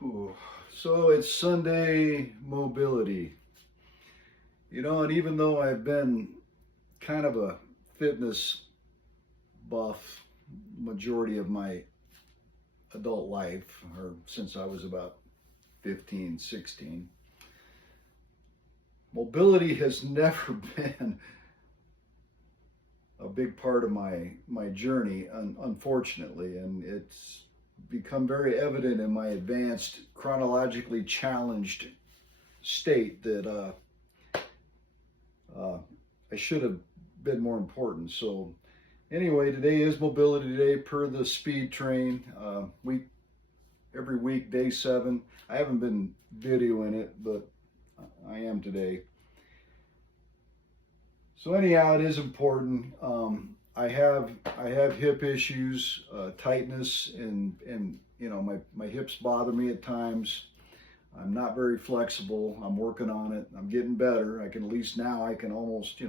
Whew. So it's Sunday mobility, and even though I've been kind of a fitness buff majority of my adult life, or since I was about 15, 16, mobility has never been a big part of my journey, unfortunately, and it's become very evident in my advanced chronologically challenged state that I should have been more important. So anyway, today is mobility day per the speed train. Every week, day 7. I haven't been videoing it, but I am today. So anyhow, it is important. I have hip issues, tightness, and my hips bother me at times. I'm not very flexible. I'm working on it. I'm getting better. I can, at least now I can almost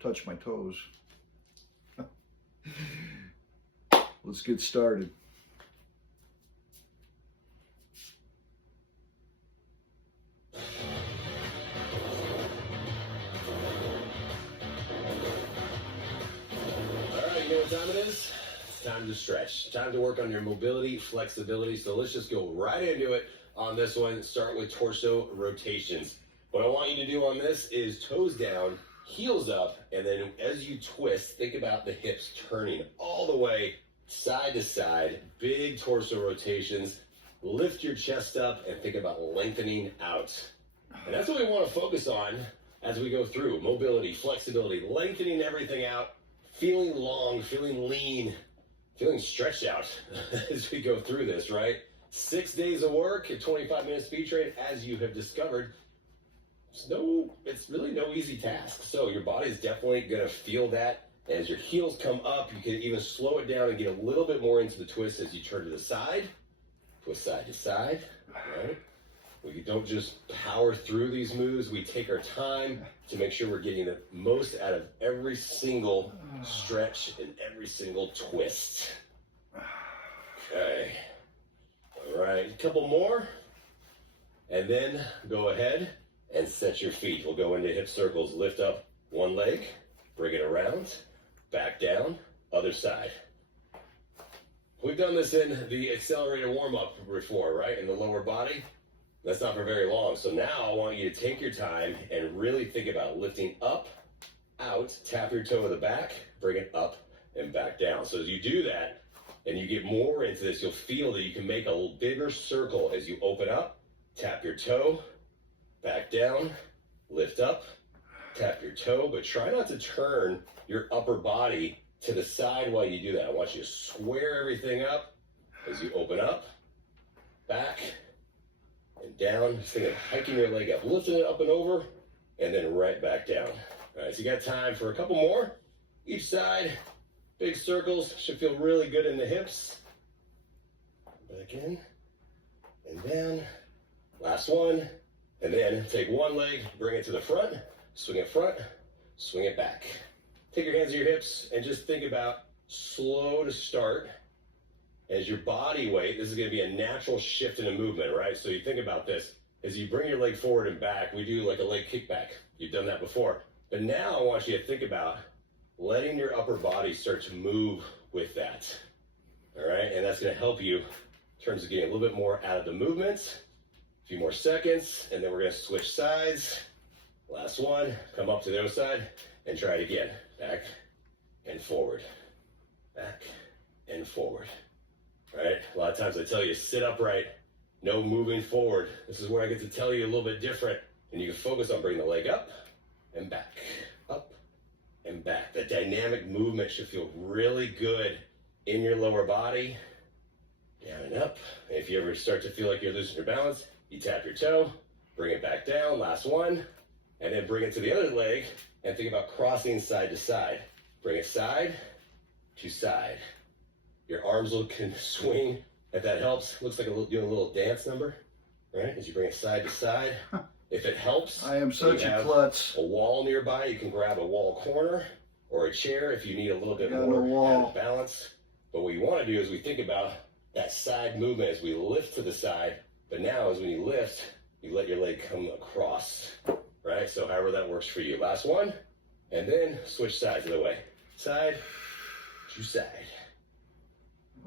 touch my toes. Let's get started. You know what time it is? It's time to stretch. Time to work on your mobility, flexibility. So let's just go right into it on this one. Start with torso rotations. What I want you to do on this is toes down, heels up, and then as you twist, think about the hips turning all the way side to side. Big torso rotations. Lift your chest up and think about lengthening out. And that's what we want to focus on as we go through mobility, flexibility, lengthening everything out. Feeling long, feeling lean, feeling stretched out as we go through this, right? 6 days of work at 25-minute speed train, as you have discovered. It's really no easy task. So your body's definitely going to feel that. As your heels come up, you can even slow it down and get a little bit more into the twist as you turn to the side. Twist side to side, right? We don't just power through these moves. We take our time to make sure we're getting the most out of every single stretch and every single twist. Okay. All right, a couple more. And then go ahead and set your feet. We'll go into hip circles. Lift up one leg, bring it around, back down, other side. We've done this in the accelerated warm-up before, right? In the lower body. That's not for very long. So now I want you to take your time and really think about lifting up, out, tap your toe to the back, bring it up and back down. So as you do that and you get more into this, you'll feel that you can make a bigger circle as you open up, tap your toe, back down, lift up, tap your toe, but try not to turn your upper body to the side while you do that. I want you to square everything up as you open up, back, and down. Just think of hiking your leg up, lifting it up and over, and then right back down. All right, so you got time for a couple more. Each side, big circles, should feel really good in the hips. Back in, and down. Last one, and then take one leg, bring it to the front, swing it front, swing it back. Take your hands to your hips, and just think about slow to start. As your body weight, this is going to be a natural shift in a movement, right? So you think about this. As you bring your leg forward and back, we do like a leg kickback. You've done that before. But now I want you to think about letting your upper body start to move with that. All right? And that's going to help you in terms of getting a little bit more out of the movements. A few more seconds, and then we're going to switch sides. Last one. Come up to the other side and try it again. Back and forward. Back and forward. All right, a lot of times I tell you, sit upright, no moving forward. This is where I get to tell you a little bit different, and you can focus on bringing the leg up and back, up and back. The dynamic movement should feel really good in your lower body, down and up. And if you ever start to feel like you're losing your balance, you tap your toe, bring it back down, last one, and then bring it to the other leg, and think about crossing side to side. Bring it side to side. Your arms can swing, if that helps. Looks like doing a little dance number, right? As you bring it side to side. If it helps, I am such a klutz. A wall nearby, you can grab a wall corner or a chair if you need a little bit more added balance. But what you want to do is we think about that side movement as we lift to the side, But now is when you lift, you let your leg come across, right? So however that works for you. Last one, and then switch sides of the way. Side to side.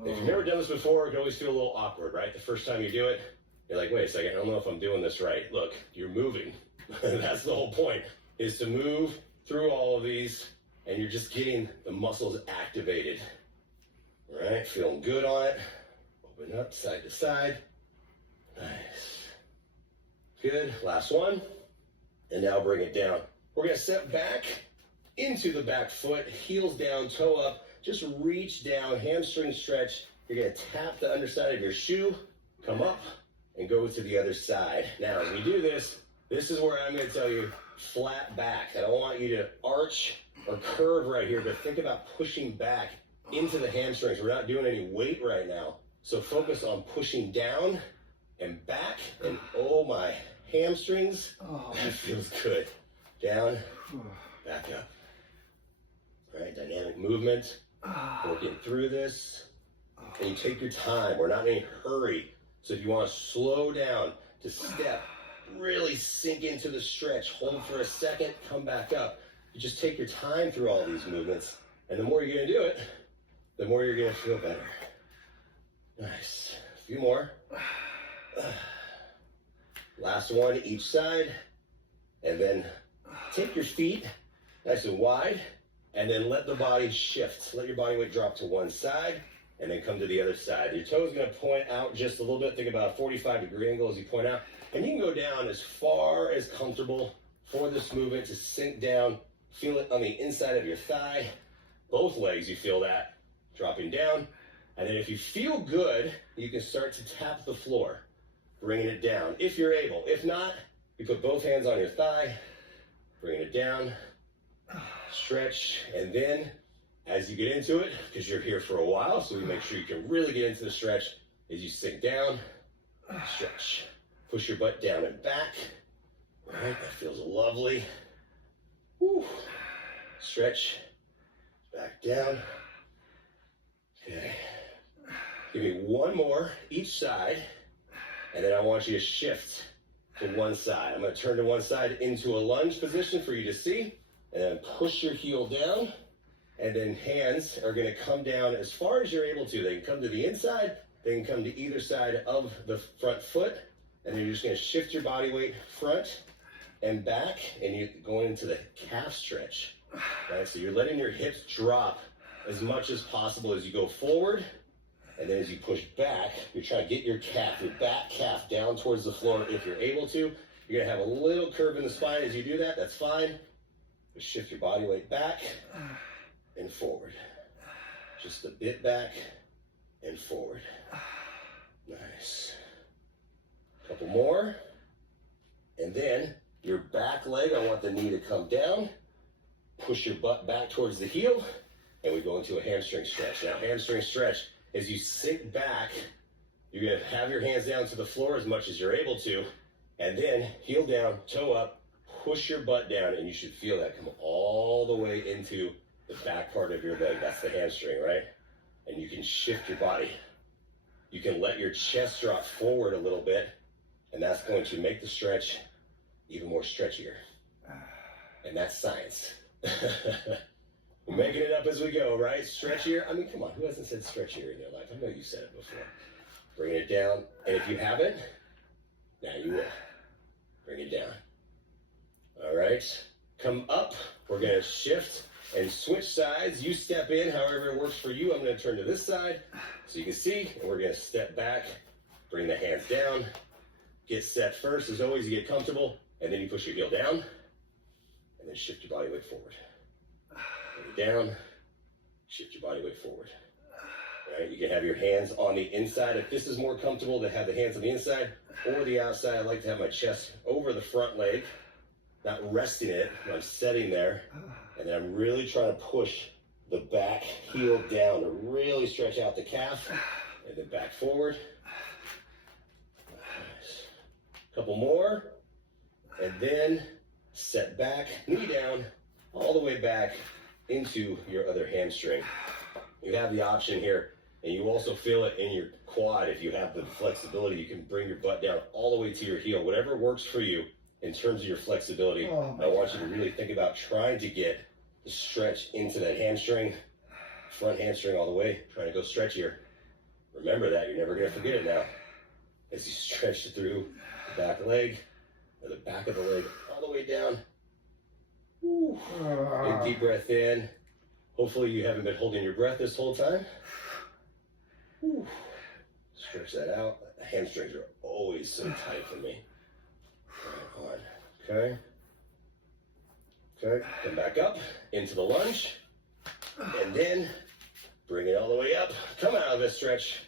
If you've never done this before, it can always feel a little awkward, right? The first time you do it, you're like, wait a second, I don't know if I'm doing this right. Look, you're moving. That's the whole point, is to move through all of these, and you're just getting the muscles activated. All right, feeling good on it. Open up side to side. Nice. Good. Last one. And now bring it down. We're going to step back into the back foot, heels down, toe up. Just reach down, hamstring stretch. You're going to tap the underside of your shoe, come up, and go to the other side. Now, as we do this, this is where I'm going to tell you, flat back. I don't want you to arch or curve right here, but think about pushing back into the hamstrings. We're not doing any weight right now. So focus on pushing down and back, and oh my, hamstrings, that feels good. Down, back up. All right, dynamic movement, working through this. And you take your time, we're not in a hurry. So if you want to slow down to step, really sink into the stretch, hold for a second, come back up. You just take your time through all these movements, and the more you're going to do it, the more you're going to feel better. Nice. A few more. Last one, each side. And then take your feet nice and wide, and then let the body shift. Let your body weight drop to one side, and then come to the other side. Your toe is going to point out just a little bit. Think about a 45-degree angle as you point out. And you can go down as far as comfortable for this movement to sink down. Feel it on the inside of your thigh. Both legs, you feel that. Dropping down. And then if you feel good, you can start to tap the floor, bringing it down, if you're able. If not, you put both hands on your thigh, bringing it down, stretch, and then as you get into it, because you're here for a while, so we make sure you can really get into the stretch, as you sink down, stretch. Push your butt down and back. All right, that feels lovely. Woo. Stretch, back down. Okay. Give me one more each side, and then I want you to shift to one side. I'm going to turn to one side into a lunge position for you to see, and then push your heel down, and then hands are going to come down as far as you're able to. They can come to the inside, they can come to either side of the front foot, and then you're just going to shift your body weight front and back, and you're going into the calf stretch. Right? So you're letting your hips drop as much as possible as you go forward. And then as you push back, you're trying to get your calf, your back calf down towards the floor if you're able to. You're going to have a little curve in the spine as you do that. That's fine. Just shift your body weight back and forward. Just a bit back and forward. Nice. Couple more. And then your back leg, I want the knee to come down. Push your butt back towards the heel. And we go into a hamstring stretch. Now, hamstring stretch. As you sink back, you're going to have your hands down to the floor as much as you're able to, and then heel down, toe up, push your butt down, and you should feel that come all the way into the back part of your leg. That's the hamstring, right? And you can shift your body. You can let your chest drop forward a little bit, and that's going to make the stretch even more stretchier. And that's science. We're making it up as we go, right? Stretchier. I mean, come on, who hasn't said stretchier in their life? I know you said it before. Bring it down. And if you haven't, now you will. Bring it down. All right. Come up. We're going to shift and switch sides. You step in however it works for you. I'm going to turn to this side so you can see. And we're going to step back. Bring the hands down. Get set first. As always, you get comfortable. And then you push your heel down. And then shift your body weight forward. Down, shift your body weight forward. All right, you can have your hands on the inside. If this is more comfortable to have the hands on the inside or the outside, I like to have my chest over the front leg, not resting it, but I'm setting there. And then I'm really trying to push the back heel down to really stretch out the calf, and then back forward. Nice. Couple more, and then set back, knee down, all the way back into your other hamstring. You have the option here And you also feel it in your quad. If you have the flexibility, you can bring your butt down all the way to your heel. Whatever works for you in terms of your flexibility. I want you to really think about trying to get the stretch into that hamstring, front hamstring all the way, trying to go stretchier. Remember that, you're never gonna forget it now. As you stretch through the back leg, or the back of the leg, all the way down. Woo. Big deep breath in. Hopefully you haven't been holding your breath this whole time. Woo. Stretch that out. The hamstrings are always so tight for me. All right, on. Okay. Okay, come back up into the lunge. And then bring it all the way up. Come out of this stretch.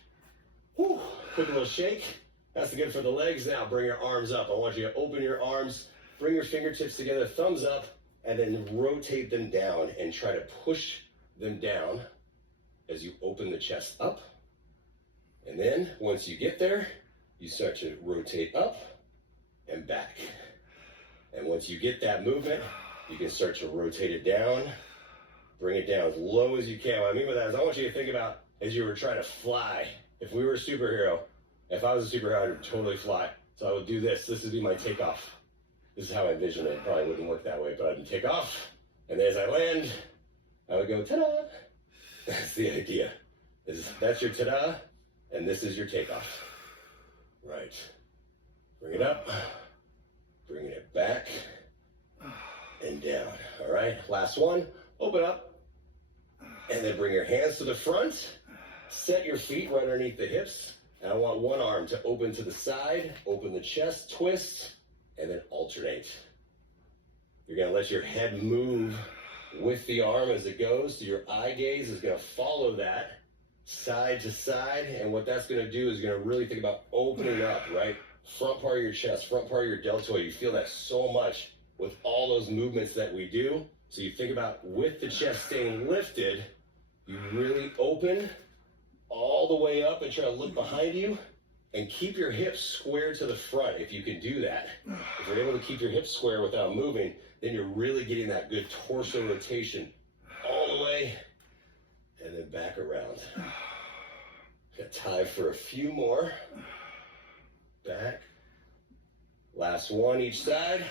Woo. Quick little shake. That's good for the legs. Now bring your arms up. I want you to open your arms, bring your fingertips together, thumbs up, and then rotate them down and try to push them down as you open the chest up. And then once you get there, you start to rotate up and back. And once you get that movement, you can start to rotate it down, bring it down as low as you can. What I mean by that is I want you to think about as you were trying to fly. If we were a superhero, if I was a superhero, I would totally fly. So I would do this. This would be my takeoff. This is how I envision it. It probably wouldn't work that way, but I'd take off. And then as I land, I would go, ta-da. That's the idea. That's your ta-da, and this is your takeoff. Right. Bring it up. Bringing it back and down. All right. Last one. Open up. And then bring your hands to the front. Set your feet right underneath the hips. And I want one arm to open to the side, open the chest, twist, and then alternate. You're going to let your head move with the arm as it goes. So your eye gaze is going to follow that side to side. And what that's going to do is you're going to really think about opening up, right? Front part of your chest, front part of your deltoid. You feel that so much with all those movements that we do. So you think about with the chest staying lifted, you really open all the way up and try to look behind you and keep your hips square to the front if you can do that. If you're able to keep your hips square without moving, then you're really getting that good torso rotation all the way and then back around. Got time for a few more. Back. Last one each side.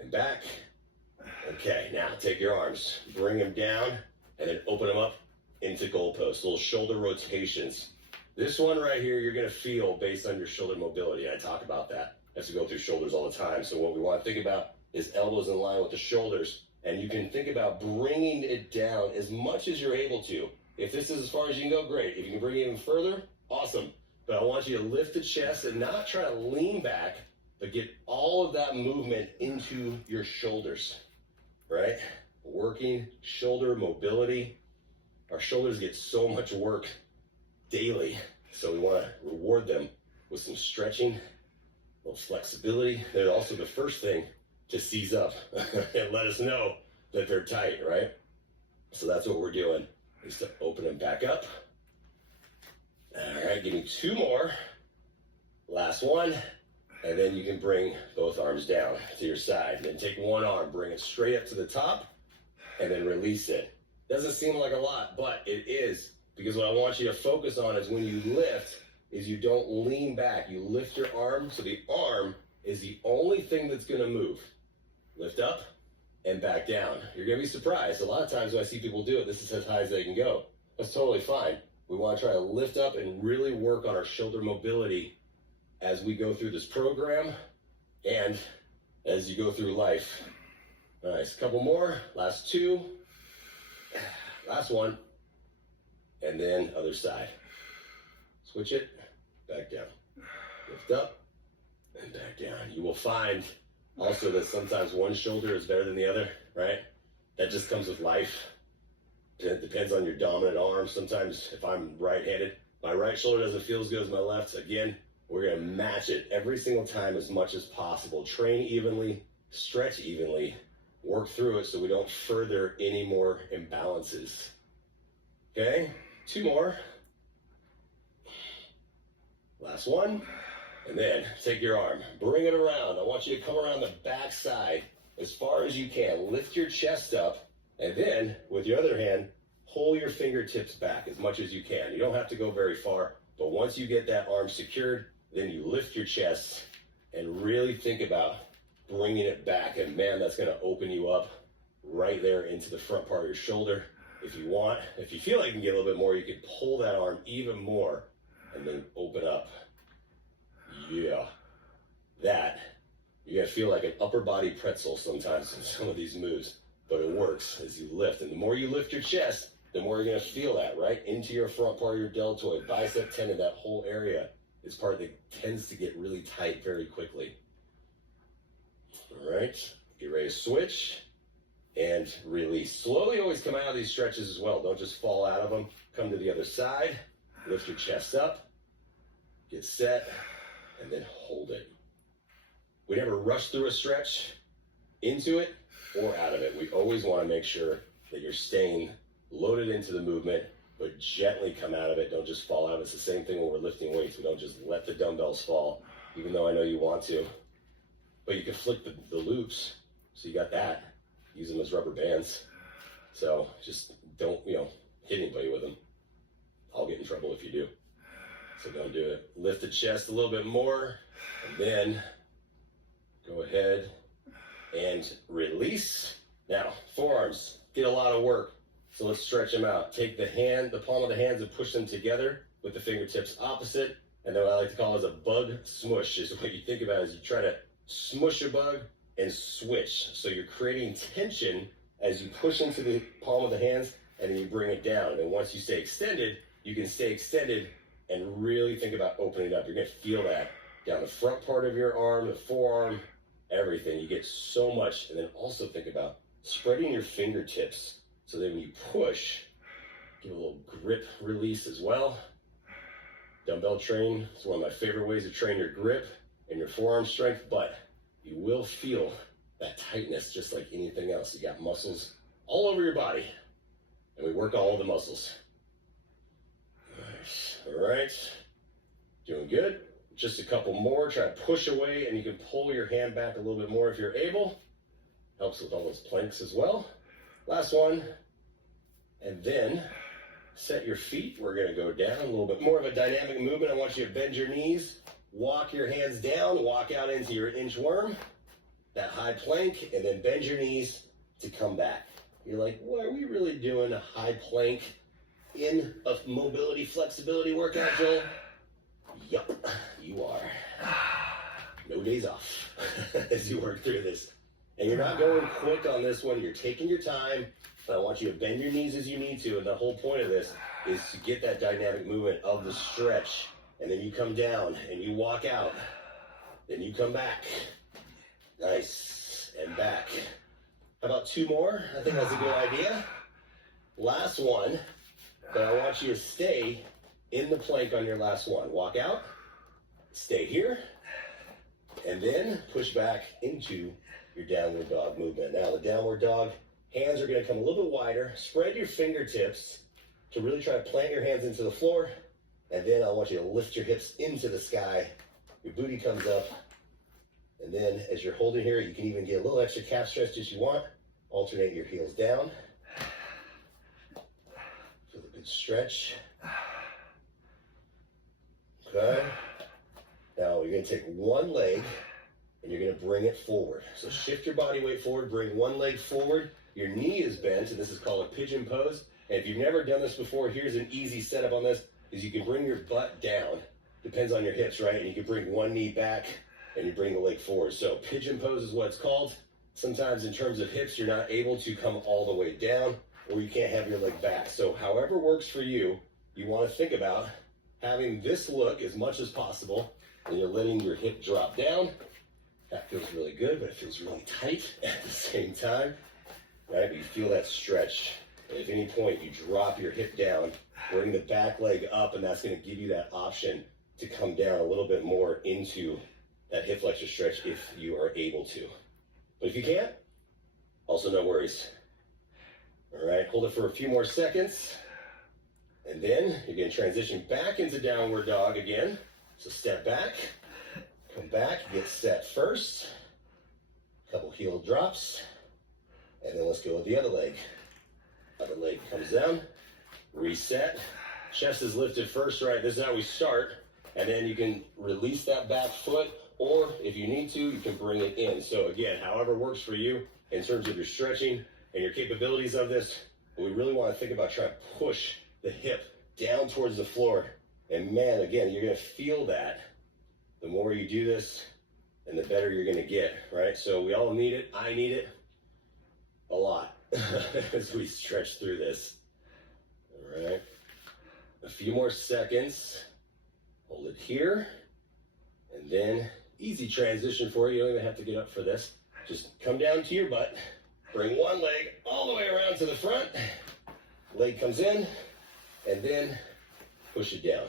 And back. Okay, now take your arms, bring them down, and then open them up into goalposts, little shoulder rotations. This one right here, you're gonna feel based on your shoulder mobility. I talk about that as we go through shoulders all the time. So what we wanna think about is elbows in line with the shoulders, and you can think about bringing it down as much as you're able to. If this is as far as you can go, great. If you can bring it even further, awesome. But I want you to lift the chest and not try to lean back, but get all of that movement into your shoulders, right? Working shoulder mobility. Our shoulders get so much work daily, so we want to reward them with some stretching, a little flexibility. They're also the first thing to seize up and let us know that they're tight, right? So that's what we're doing, is to open them back up. All right, give me two more. Last one. And then you can bring both arms down to your side. And then take one arm, bring it straight up to the top, and then release it. Doesn't seem like a lot, but it is. Because what I want you to focus on is when you lift, is you don't lean back. You lift your arm, so the arm is the only thing that's gonna move. Lift up and back down. You're gonna be surprised. A lot of times when I see people do it, this is as high as they can go. That's totally fine. We wanna try to lift up and really work on our shoulder mobility as we go through this program and as you go through life. Nice, couple more, last two, last one, and then other side. Switch it, back down. Lift up and back down. You will find also that sometimes one shoulder is better than the other, right? That just comes with life. It depends on your dominant arm. Sometimes if I'm right-handed, my right shoulder doesn't feel as good as my left. Again, we're gonna match it every single time as much as possible. Train evenly, stretch evenly, work through it so we don't further any more imbalances. Okay, two more. Last one. And then take your arm, bring it around. I want you to come around the back side as far as you can. Lift your chest up, and then with your other hand, pull your fingertips back as much as you can. You don't have to go very far, but once you get that arm secured, then you lift your chest and really think about bringing it back. And man, that's going to open you up right there into the front part of your shoulder. If you want, if you feel like you can get a little bit more, you can pull that arm even more and then open up. Yeah, that, you gotta feel like an upper body pretzel sometimes in some of these moves, but it works as you lift. And the more you lift your chest, the more you're gonna feel that, right? Into your front part of your deltoid, bicep tendon, that whole area is part that tends to get really tight very quickly. All right, get ready to switch and release. Slowly always come out of these stretches as well. Don't just fall out of them. Come to the other side, lift your chest up, get set, and then hold it. We never rush through a stretch into it or out of it. We always want to make sure that you're staying loaded into the movement, but gently come out of it. Don't just fall out. It's the same thing when we're lifting weights. We don't just let the dumbbells fall, even though I know you want to. But you can flick the loops, so you got that. Use them as rubber bands. So just don't, hit anybody with them. I'll get in trouble if you do. So don't do it. Lift the chest a little bit more, and then go ahead and release. Now, forearms get a lot of work, so let's stretch them out. Take the palm of the hands and push them together with the fingertips opposite, and then what I like to call is a bug smush is what you think about as you try to smush a bug and switch. So you're creating tension as you push into the palm of the hands, and then you bring it down. And once you stay extended, you can stay extended and really think about opening up. You're gonna feel that down the front part of your arm, the forearm, everything. You get so much. And then also think about spreading your fingertips so that when you push, give a little grip release as well. Dumbbell train is one of my favorite ways to train your grip and your forearm strength, but you will feel that tightness just like anything else. You got muscles all over your body, and we work all of the muscles. Nice. All right, doing good. Just a couple more. Try to push away, and you can pull your hand back a little bit more if you're able. Helps with all those planks as well. Last one, and then set your feet. We're going to go down a little bit more of a dynamic movement. I want you to bend your knees, walk your hands down, walk out into your inchworm, that high plank, and then bend your knees to come back. You're like, well, are we really doing a high plank in a mobility flexibility workout, Joel? Yup, you are. No days off as you work through this. And you're not going quick on this one. You're taking your time, but I want you to bend your knees as you need to. And the whole point of this is to get that dynamic movement of the stretch. And then you come down and you walk out. Then you come back. Nice. And back. How about two more? I think that's a good idea. Last one, but I want you to stay in the plank on your last one. Walk out, stay here, and then push back into your downward dog movement. Now the downward dog, hands are gonna come a little bit wider. Spread your fingertips to really try to plant your hands into the floor, and then I want you to lift your hips into the sky. Your booty comes up, and then as you're holding here, you can even get a little extra calf stretch as you want. Alternate your heels down. Feel a good stretch. Okay. Now you're going to take one leg and you're going to bring it forward. So shift your body weight forward, bring one leg forward. Your knee is bent, and this is called a pigeon pose. And if you've never done this before, here's an easy setup on this, is you can bring your butt down. Depends on your hips, right? And you can bring one knee back and you bring the leg forward. So pigeon pose is what it's called. Sometimes in terms of hips, you're not able to come all the way down, or you can't have your leg back. So however works for you, you want to think about having this look as much as possible, and you're letting your hip drop down. That feels really good, but it feels really tight at the same time, right? But you feel that stretch. And if at any point you drop your hip down, bring the back leg up, and that's going to give you that option to come down a little bit more into that hip flexor stretch if you are able to. But if you can't, also no worries. All right, hold it for a few more seconds. And then you're going to transition back into downward dog again. So step back, come back, get set first. Couple heel drops. And then let's go with the other leg. Other leg comes down. reset. Chest is lifted first, right? This is how we start. And then you can release that back foot, or if you need to, you can bring it in. So again, however works for you in terms of your stretching and your capabilities of this. We really want to think about trying to push the hip down towards the floor. And man, again, you're going to feel that. The more you do this, and the better you're going to get, right? So we all need it. I need it a lot as we stretch through this. All right. A few more seconds. Hold it here. And then easy transition for you. You don't even have to get up for this. Just come down to your butt. Bring one leg all the way around to the front. Leg comes in. And then push it down.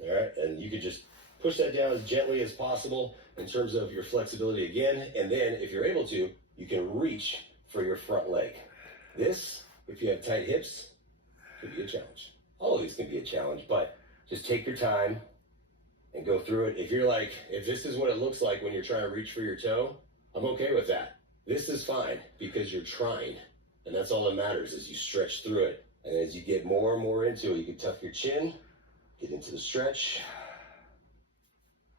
All right. And you can just push that down as gently as possible in terms of your flexibility again. And then if you're able to, you can reach for your front leg. This, if you have tight hips, could be a challenge. All of these can be a challenge, but just take your time and go through it. If you're like, if this is what it looks like when you're trying to reach for your toe, I'm okay with that. This is fine because you're trying. And that's all that matters is you stretch through it. And as you get more and more into it, you can tuck your chin, get into the stretch.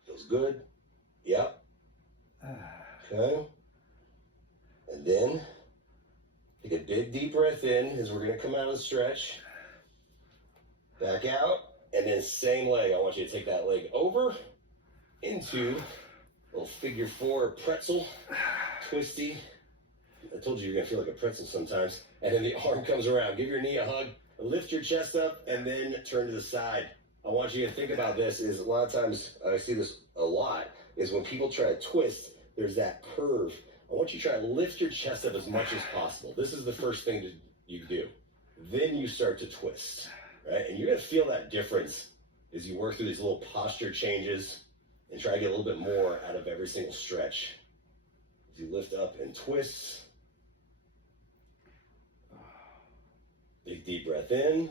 Feels good. Yep. Okay. And then take a big deep breath in as we're going to come out of the stretch. Back out. And then same leg. I want you to take that leg over into a little figure four pretzel. Twisty. I told you you're going to feel like a pretzel sometimes. And then the arm comes around. Give your knee a hug. Lift your chest up and then turn to the side. I want you to think about this is a lot of times, I see this a lot, is when people try to twist, there's that curve. I want you to try to lift your chest up as much as possible. This is the first thing you do. Then you start to twist, right? And you're going to feel that difference as you work through these little posture changes and try to get a little bit more out of every single stretch. As you lift up and twist. Big deep breath in.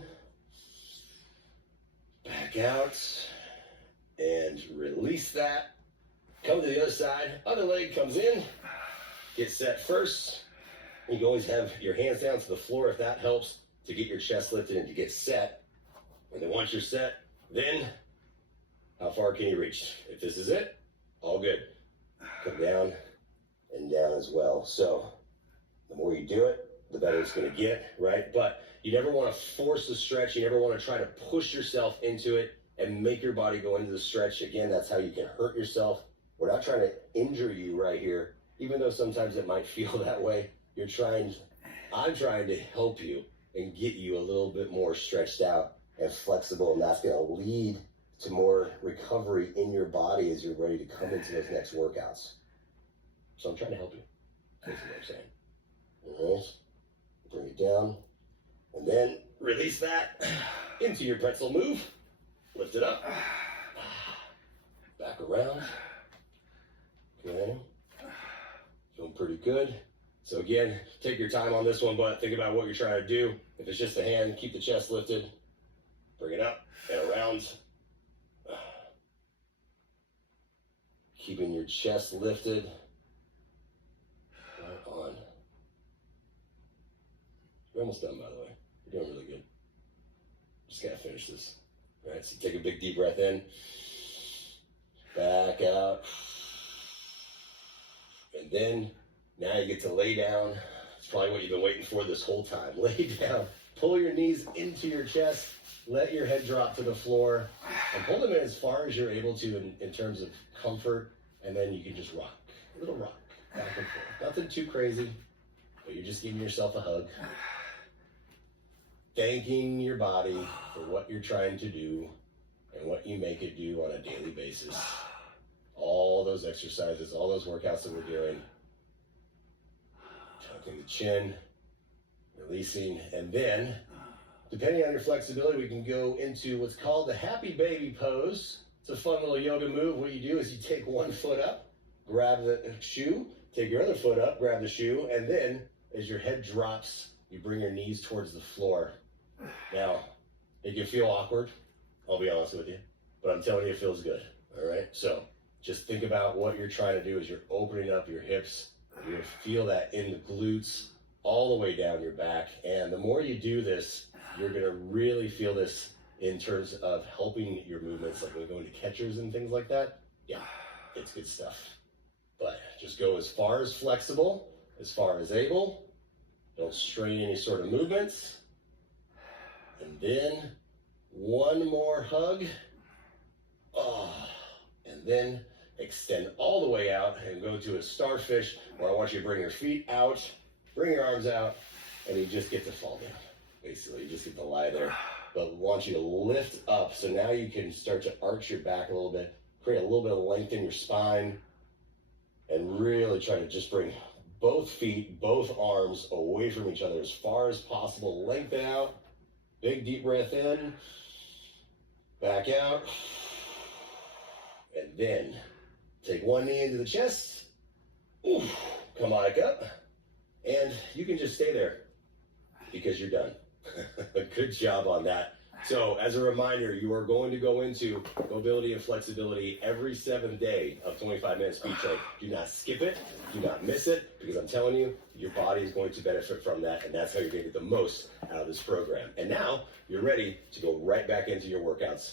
Back out. And release that. Come to the other side. Other leg comes in. Get set first. You can always have your hands down to the floor if that helps to get your chest lifted and to get set. And then once you're set, then how far can you reach? If this is it, all good. Come down and down as well. So the more you do it, the better it's going to get, right? But you never want to force the stretch. You never want to try to push yourself into it and make your body go into the stretch. Again, that's how you can hurt yourself. We're not trying to injure you right here, even though sometimes it might feel that way. I'm trying to help you and get you a little bit more stretched out and flexible, and that's going to lead to more recovery in your body as you're ready to come into those next workouts. So I'm trying to help you. That's what I'm saying. All right. Bring it down. And then release that into your pretzel move. Lift it up. Back around. Okay. Feeling pretty good. So again, take your time on this one, but think about what you're trying to do. If it's just a hand, keep the chest lifted. Bring it up and around. Keeping your chest lifted. Right on. You're almost done, by the way. You're doing really good. Just gotta finish this. All right, so take a big deep breath in. Back out. And then, now you get to lay down. It's probably what you've been waiting for this whole time. Lay down. Pull your knees into your chest. Let your head drop to the floor. And pull them in as far as you're able to in terms of comfort. And then you can just rock. A little rock. Back and forth. Nothing too crazy. But you're just giving yourself a hug. Thanking your body for what you're trying to do and what you make it do on a daily basis. All those exercises, all those workouts that we're doing. Tucking the chin, releasing, and then, depending on your flexibility, we can go into what's called the happy baby pose. It's a fun little yoga move. What you do is you take one foot up, grab the shoe, take your other foot up, grab the shoe, and then as your head drops, you bring your knees towards the floor. Now, it can feel awkward, I'll be honest with you, but I'm telling you it feels good, all right? So just think about what you're trying to do as you're opening up your hips. You're going to feel that in the glutes all the way down your back, and the more you do this, you're gonna really feel this in terms of helping your movements, like when we go into catchers and things like that. Yeah, it's good stuff. But just go as far as flexible, as far as able. Don't strain any sort of movements. And then one more hug. Oh, and then extend all the way out and go to a starfish, where I want you to bring your feet out, bring your arms out, and you just get to fall down. Basically, you just get to lie there. But we want you to lift up, so now you can start to arch your back a little bit, create a little bit of length in your spine, and really try to just bring both feet, both arms away from each other as far as possible. Lengthen out. Big deep breath in. Back out. And then take one knee into the chest. Oof, come on back up. And you can just stay there because you're done. Good job on that. So as a reminder, you are going to go into mobility and flexibility every 7th day of 25-minute speed train. Do not skip it. Do not miss it, because I'm telling you, your body is going to benefit from that, and that's how you're going to get the most out of this program. And now you're ready to go right back into your workouts.